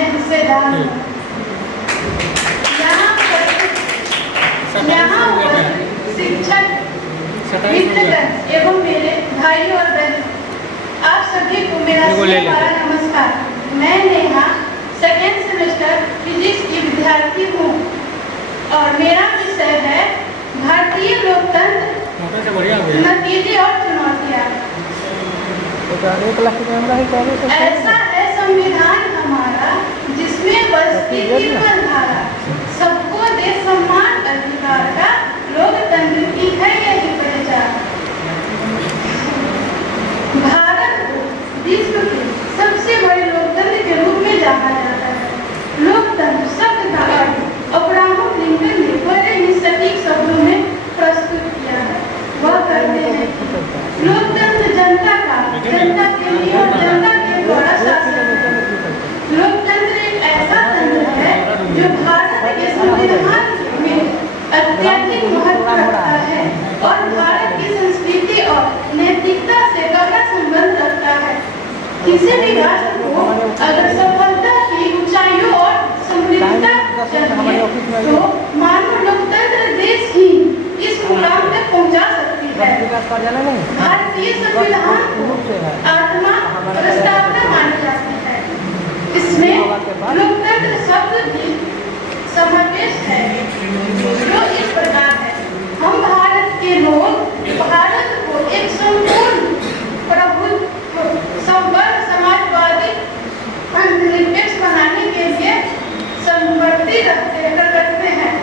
मैं हिस्सेदार हूँ। यहाँ शिक्षक, मित्रगण एवं मेरे भाई और बहन, आप सभी को मेरा नमस्कार। मैं नेहा सेकेंड सेमेस्टर फिजिक्स की विद्यार्थी हूँ और मेरा विषय है भारतीय लोकतंत्र, नतीजे और चुनौतियाँ। ऐसा है संविधान हमारा जिसमें बसती थी धारा, सबको दे सम्मान अधिकार का, लोकतंत्र की है यही पहचान। भारत को विश्व के सबसे बड़े लोकतंत्र के रूप में जाना जाता है। लोकतंत्र शब्द का अर्थ अब्राहम लिंकन ने बड़े ही सटीक शब्दों में प्रस्तुत किया है। वह कहते हैं लोकतंत्र जनता के लिए और जनता के द्वारा शासन है। लोकतंत्र एक ऐसा तंत्र है जो भारत के संविधान में अत्यधिक महत्व रखता है और भारत की संस्कृति और नैतिकता से गहरा संबंध रखता है। किसी भी राष्ट्र को अगर सफलता की ऊंचाइयों और समृद्धता चाहिए तो मानव लोकतंत्र देश ही इस मुकाम तक पहुंचा सकती है। भारतीय संविधान को आत्मा प्रस्तावना मानी जाती है। इसमें लोकतंत्र शब्द भी समावेश है जो इस प्रकार है। हम भारत के लोग भारत को एक संपूर्ण प्रभुत्व संवर्ग समाजवादी धर्मनिरपेक्ष बनाने के लिए संवर्ती रखते हैं।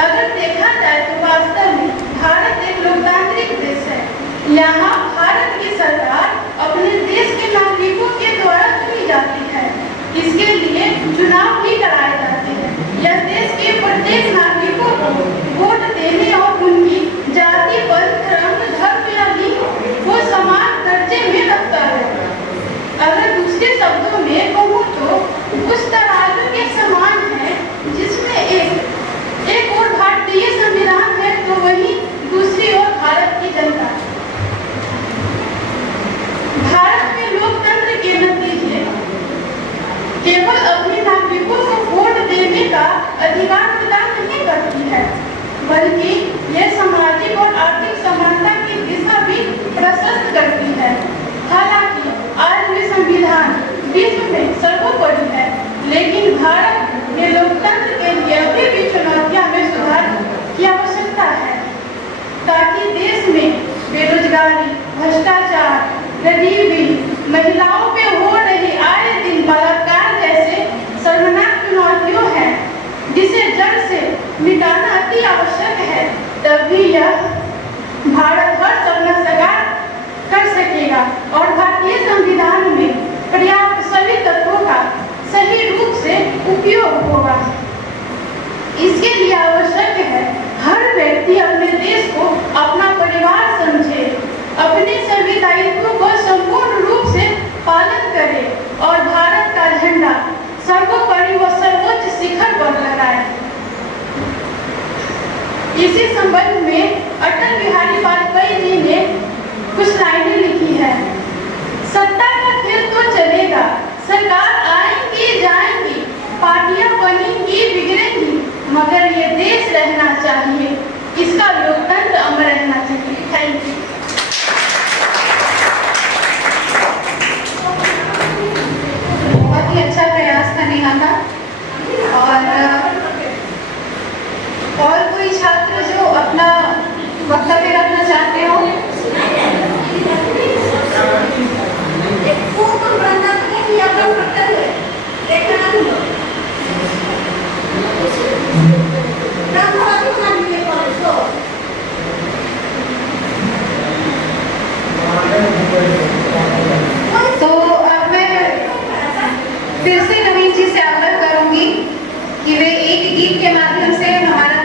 अगर देखा जाए तो वास्तव में भारत एक लोकतांत्रिक देश है। यहाँ भारत की सरकार अपने देश के नागरिकों के द्वारा चुनी जाती है। इसके लिए चुनाव भी कराए जाते हैं। यह देश के प्रत्येक नागरिकों को वोट देने और उनकी जाति, पंथ, रंग, धर्म या लिंग को समान दर्जे में रखता है। अगर दूसरे शब्दों में कहूँ तो उस तराजू के समान है जिसमें एक ओर भारतीय संविधान है तो वहीं दूसरी ओर भारत की जनता। भारत में लोकतंत्र के नतीजे केवल अपने नागरिकों को वोट देने का अधिकार प्रदान नहीं करती है, बल्कि यह सामाजिक और आर्थिक समानता की दिशा भी प्रशस्त करती है। हालांकि आज भी संविधान विश्व में सर्वोपरि है, लेकिन भारत में लोकतंत्र के लिए अभी भी चुनौतियां में सुधार की आवश्यकता है ताकि देश में बेरोजगारी, भ्रष्टाचार, गरीबी, महिलाओं पे हो रही आए दिन बलात्कार जैसे शर्मनाक चुनौतियों हैं जिसे जड़ से मिटाना अति आवश्यक है। तभी यह भारत हर सपना साकार कर सकेगा और भारतीय संविधान में पर्याप्त सभी तत्वों का सही रूप से उपयोग होगा। इसके लिए आवश्यक है हर व्यक्ति अपने देश को अपना परिवार समझे, अपने सभी दायित्वों को संपूर्ण रूप से पालन करे और भारत का झंडा सर्वोपरि व सर्वोच्च शिखर पर लहराए। इसी संबंध में अटल बिहारी वाजपेयी जी ने कुछ लाइनें लिखी है। सत्ता का खेल तो चलेगा, सरकार आएंगी जाएंगी, पार्टियां बनेंगी बिगड़ेंगी, मगर ये देश रहना चाहिए, इसका लोकतंत्र अमर रहना चाहिए। Thank you. बहुत ही अच्छा प्रयास था नेहा का। और कोई छात्र जो अपना वक्तव्य रखना चाहते हो? तो अब मैं फिर से नवीन जी से आग्रह करूंगी कि वे एक गीत के माध्यम से हमारा